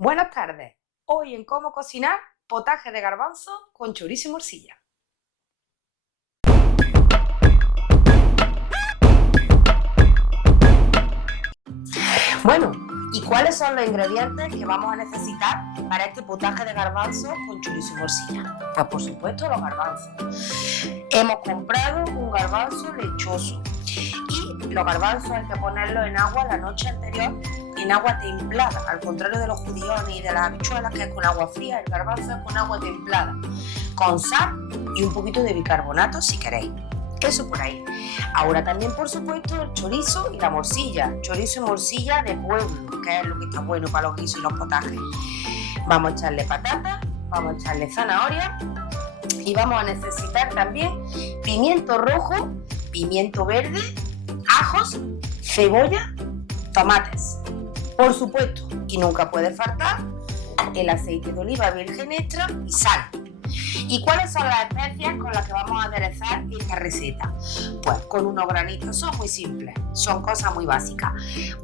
Buenas tardes. Hoy en Cómo cocinar, potaje de garbanzo con chorizo y morcilla. Bueno, ¿y cuáles son los ingredientes que vamos a necesitar para este potaje de garbanzo con chorizo y morcilla? Pues por supuesto los garbanzos. Hemos comprado un garbanzo lechoso y los garbanzos hay que ponerlos en agua la noche anterior, en agua templada, al contrario de los judiones y de las habichuelas, que es con agua fría. El garbanzo es con agua templada, con sal y un poquito de bicarbonato si queréis. Eso por ahí. Ahora también, por supuesto, el chorizo y la morcilla. Chorizo y morcilla de pueblo, que es lo que está bueno para los guisos y los potajes. Vamos a echarle patata, vamos a echarle zanahoria y vamos a necesitar también pimiento rojo, pimiento verde, ajos, cebolla, tomates. Por supuesto, y nunca puede faltar, el aceite de oliva virgen extra y sal. ¿Y cuáles son las especias con las que vamos a aderezar esta receta? Pues con unos granitos, son muy simples, son cosas muy básicas.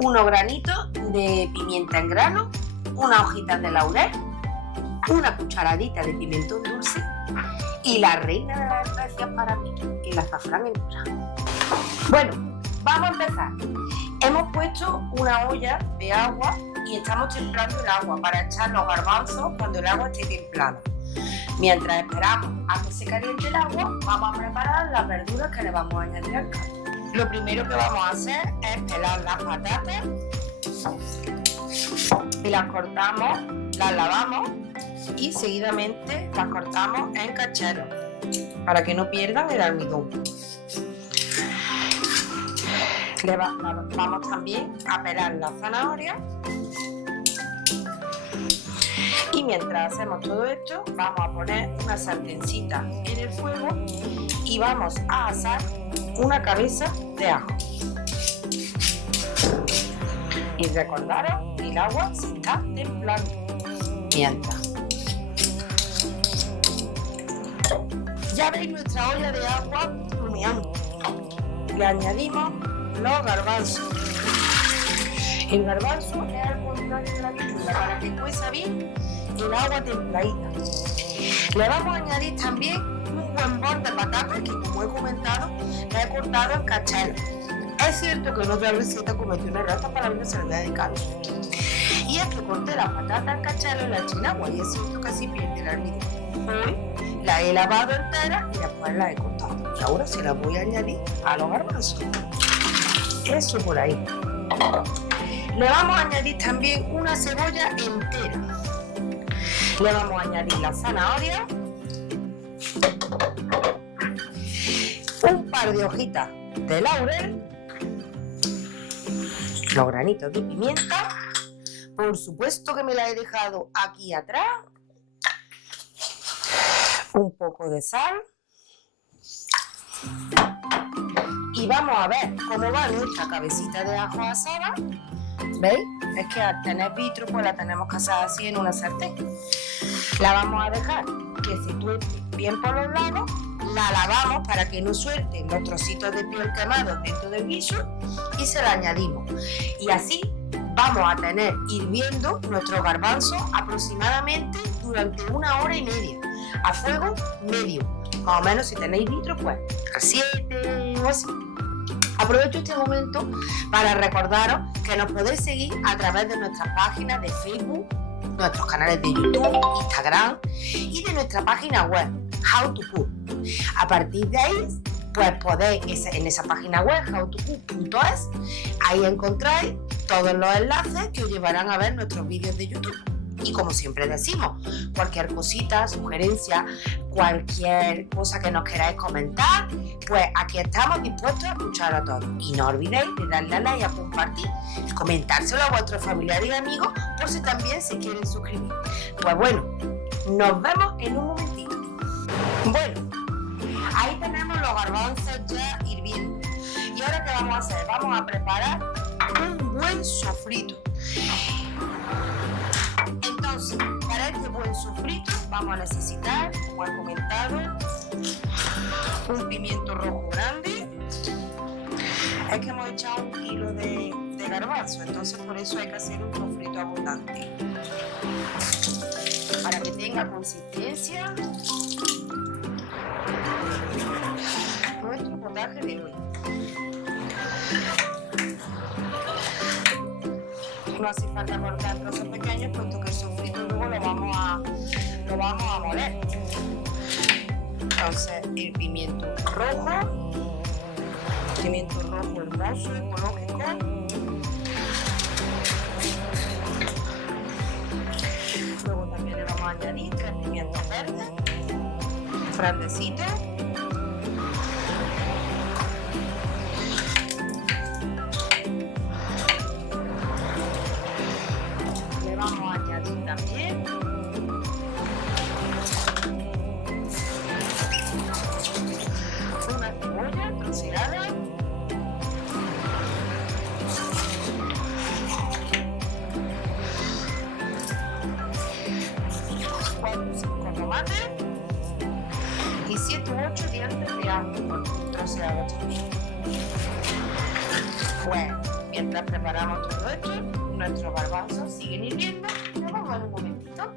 Unos granitos de pimienta en grano, unas hojitas de laurel, una cucharadita de pimentón dulce y la reina de las especias para mí, el azafrán en pura. Bueno, vamos a empezar. Hemos puesto una olla de agua y estamos templando el agua para echar los garbanzos cuando el agua esté templada. Mientras esperamos a que se caliente el agua, vamos a preparar las verduras que le vamos a añadir al caldo. Lo primero que vamos a hacer es pelar las patatas y las cortamos, las lavamos y seguidamente las cortamos en cacheros para que no pierdan el almidón. Vamos también a pelar la zanahoria. Y mientras hacemos todo esto, vamos a poner una sartencita en el fuego y vamos a asar una cabeza de ajo. Y recordaros que el agua se está templando. Mientras. Ya veis nuestra olla de agua humeando. Le añadimos los garbanzos. El garbanzo es al contrario de la habichuela, para que cueza bien el agua templadita. Le vamos a añadir también un buen bol de patatas que, como he comentado, le he cortado en cacheros. Es cierto que en otra receta cometí una error, esta palabra se le voy a dedicar. Y es que corté la patata en cacheros y la eché en agua, y es cierto que así pierde el almidón. Hoy la he lavado entera y después la he cortado. Y ahora se la voy a añadir a los garbanzos. Eso por ahí. Le vamos a añadir también una cebolla entera. Le vamos a añadir la zanahoria, un par de hojitas de laurel, los granitos de pimienta, por supuesto que me la he dejado aquí atrás, un poco de sal y vamos a ver cómo va nuestra cabecita de ajo asada. ¿Veis? Es que al tener vitro pues la tenemos que asar así en una sartén. La vamos a dejar que se tueste bien por los lados, la lavamos para que no suelten los trocitos de piel quemados dentro del guiso y se la añadimos. Y así vamos a tener hirviendo nuestros garbanzos aproximadamente durante 1 hora y media, a fuego medio. Más o menos, si tenéis vitro, pues a 7 o así. Aprovecho este momento para recordaros que nos podéis seguir a través de nuestras páginas de Facebook, nuestros canales de YouTube, Instagram y de nuestra página web, How to Cook. A partir de ahí, pues podéis, en esa página web, howtocook.es, ahí encontráis todos los enlaces que os llevarán a ver nuestros vídeos de YouTube. Y como siempre decimos, cualquier cosita, sugerencia, cualquier cosa que nos queráis comentar, pues aquí estamos dispuestos a escuchar a todos. Y no olvidéis de darle a like y a compartir, comentárselo a vuestros familiares y amigos por si también se quieren suscribir. Pues bueno, nos vemos en un momentito. Bueno, ahí tenemos los garbanzos ya hirviendo. ¿Y ahora qué vamos a hacer? Vamos a preparar un buen sofrito. Entonces, para este buen sofrito vamos a necesitar, como he comentado, un pimiento rojo grande. Es que hemos echado 1 kilo de garbanzo, entonces por eso hay que hacer un sofrito abundante. tenga consistencia nuestro potaje de hoy. No hace falta cortar trozos pequeños, puesto que el sofrito luego lo vamos a moler. Entonces, el pimiento rojo hermoso, ecológico. Luego también le vamos a añadir 3 pimientos verdes, grandecitos. Le vamos a añadir también una cebolla troceada. 4 o 5 tomates y 7 u 8 dientes de ajo troceados también. Bueno, mientras preparamos todo esto, nuestros garbanzos siguen hirviendo. Ya vamos a ver un momentito.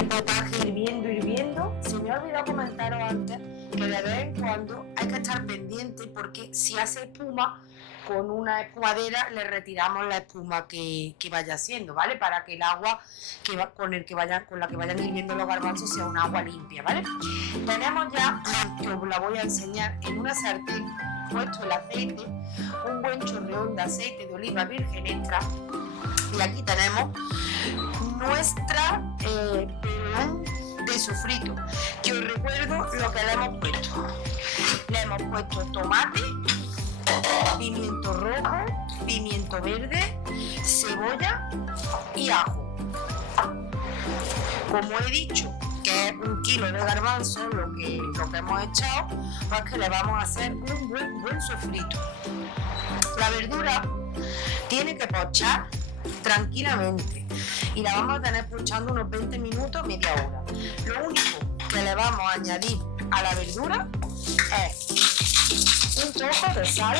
El potaje hirviendo. Se me ha olvidado comentaros antes que de vez en cuando hay que estar pendiente, porque si hace espuma, con una espumadera le retiramos la espuma que vaya haciendo, ¿vale? Para que el agua con la que vayan hirviendo los garbanzos sea un agua limpia, ¿vale? Tenemos ya, que os la voy a enseñar, en una sartén puesto el aceite, un buen chorreón de aceite de oliva virgen extra, y aquí tenemos nuestra pelón de sofrito, que os recuerdo lo que le hemos puesto. Le hemos puesto tomate, pimiento rojo, pimiento verde, cebolla y ajo. Como he dicho que es 1 kilo de garbanzo lo que hemos echado, pues que le vamos a hacer un buen sofrito. La verdura tiene que pochar tranquilamente y la vamos a tener pochando unos 20 minutos, media hora. Lo único que le vamos a añadir a la verdura es un trozo de sal,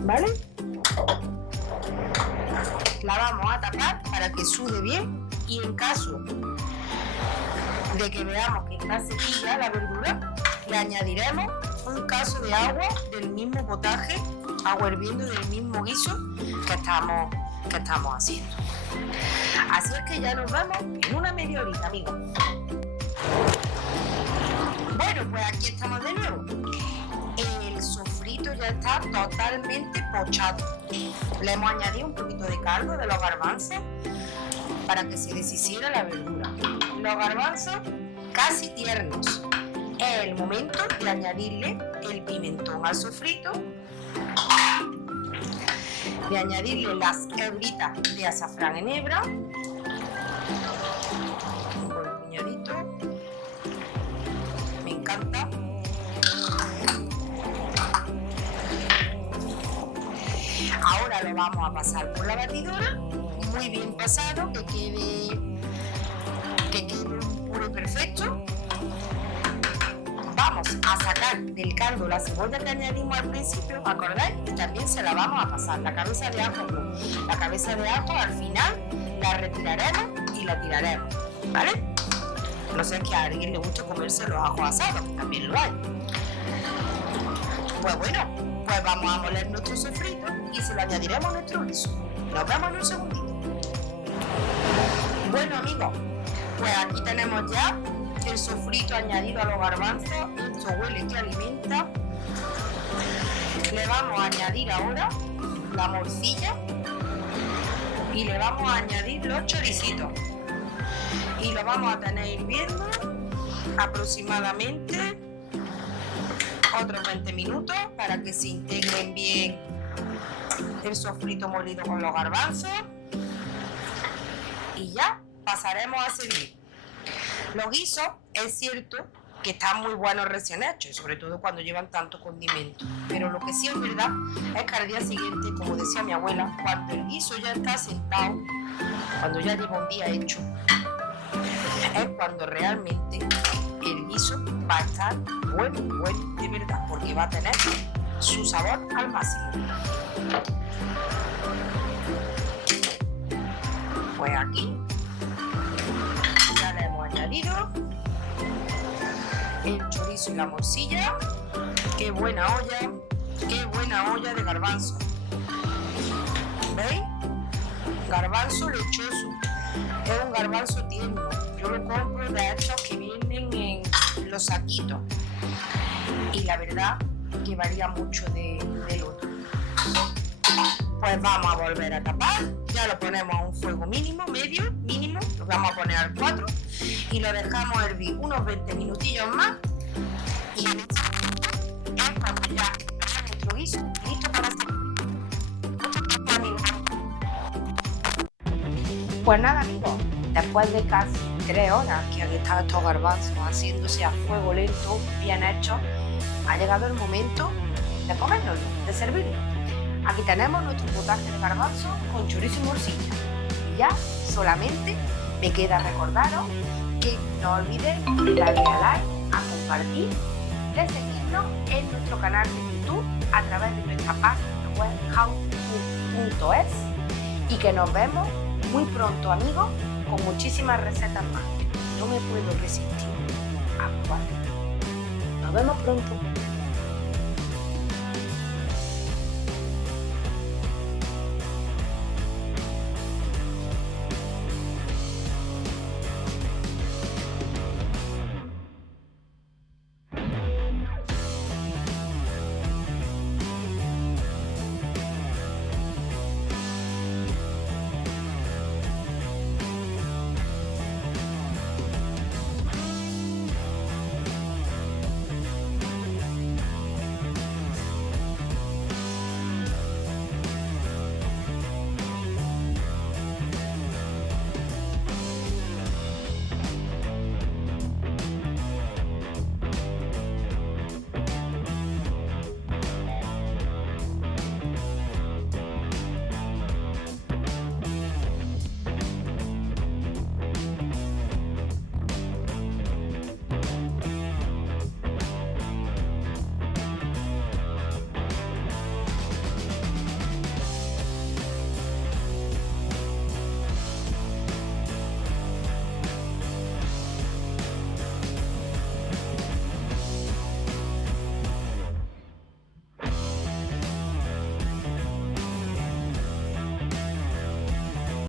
¿vale? La vamos a tapar para que sude bien, y en caso de que veamos que está sequilla la verdura, le añadiremos un caso de agua del mismo potaje, agua hirviendo del mismo guiso que estamos haciendo. Así es que ya nos vemos en una media horita, amigos. Bueno, pues aquí estamos de nuevo. El sofrito ya está totalmente pochado. Le hemos añadido un poquito de caldo de los garbanzos para que se deshiciera la verdura. Los garbanzos casi tiernos. Es el momento de añadirle el pimentón al sofrito, de añadirle las hebritas de azafrán en hebra, un buen puñadito, me encanta. Ahora lo vamos a pasar por la batidora, muy bien pasado, que quede un puré perfecto. Vamos a sacar del caldo la cebolla que añadimos al principio, ¿acordáis? Y también se la vamos a pasar. La cabeza de ajo no. La cabeza de ajo al final la retiraremos y la tiraremos, ¿vale? No sé, que a alguien le gusta comerse los ajos asados, que también lo hay. Pues bueno, pues vamos a moler nuestro sofrito y se lo añadiremos a nuestro guiso. Nos vemos en un segundito. Bueno, amigos, pues aquí tenemos ya el sofrito añadido a los garbanzos. Esto huele que alimenta. Le vamos a añadir ahora la morcilla y le vamos a añadir los choricitos y lo vamos a tener hirviendo aproximadamente otros 20 minutos para que se integren bien el sofrito molido con los garbanzos, y ya pasaremos a servir. Los guisos, es cierto que están muy buenos recién hechos, sobre todo cuando llevan tanto condimento, pero lo que sí es verdad es que al día siguiente, como decía mi abuela, cuando el guiso ya está sentado, cuando ya lleva un día hecho, es cuando realmente el guiso va a estar bueno de verdad, porque va a tener su sabor al máximo. Pues aquí ya le hemos añadido el chorizo y la morcilla. Qué buena olla de garbanzo. ¿Veis? Garbanzo lechoso. Es un garbanzo tierno. Yo lo compro de estos que vienen en los saquitos. Y la verdad que varía mucho del otro. Pues vamos a volver a tapar. Ya lo ponemos a un fuego mínimo, mínimo. Lo vamos a poner al 4 y lo dejamos hervir unos 20 minutillos más. Y en este momento es cuando ya está nuestro guiso listo para servir. Pues nada, amigos, después de casi 3 horas que han estado estos garbanzos haciéndose a fuego lento, bien hechos, ha llegado el momento de comérnoslo, de servirlo. Aquí tenemos nuestro potaje de garbanzo con chorizo y morcilla. Y ya solamente me queda recordaros que no olvidéis de darle a like, a compartir, de seguirnos en nuestro canal de YouTube a través de nuestra página web howtocook.es y que nos vemos muy pronto, amigos, con muchísimas recetas más. No me puedo resistir a probar. Nos vemos pronto.